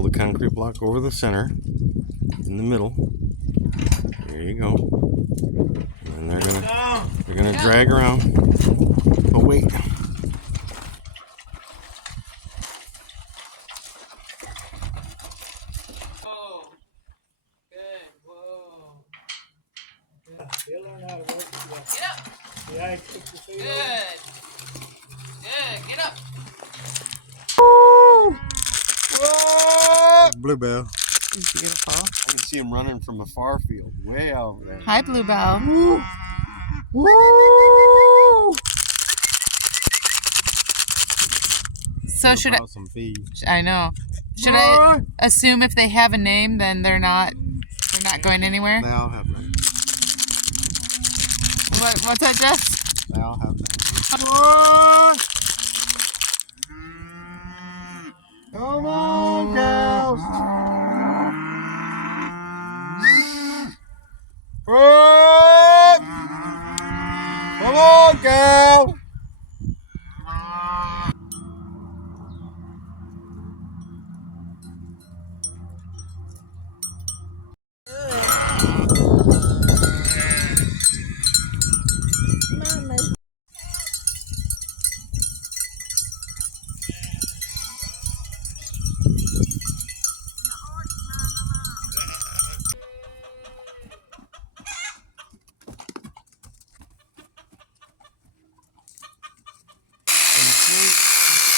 Hold the concrete block over the center, in the middle. There you go. And they're gonna drag around. Oh wait. Whoa. Good. Whoa. Yeah, they'll learn how to work it. Get up. Yeah, I took the feet Good. Good. Get up. Bluebell. It's beautiful. I can see him running from a far field, way out over there. Hi, Bluebell. Woo! So should I? Some feed. I know. Should I assume if they have a name, then they're not going anywhere? They all have names. What's that, Jess? They all have names. Come on, cows! Come on, cow!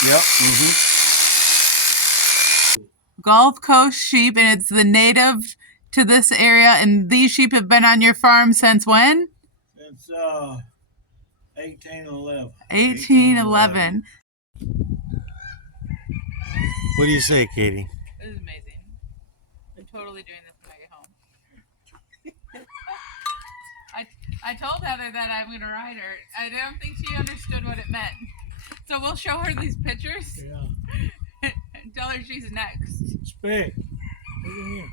Yep. Gulf Coast sheep, and it's the native to this area. And these sheep have been on your farm since when? Since 1811. 1811. What do you say, Katie? This is amazing. I'm totally doing this when I get home. I told Heather that I'm going to ride her. I don't think she understood what it meant. So we'll show her these pictures Yeah. and tell her she's next. Spec. Look at him.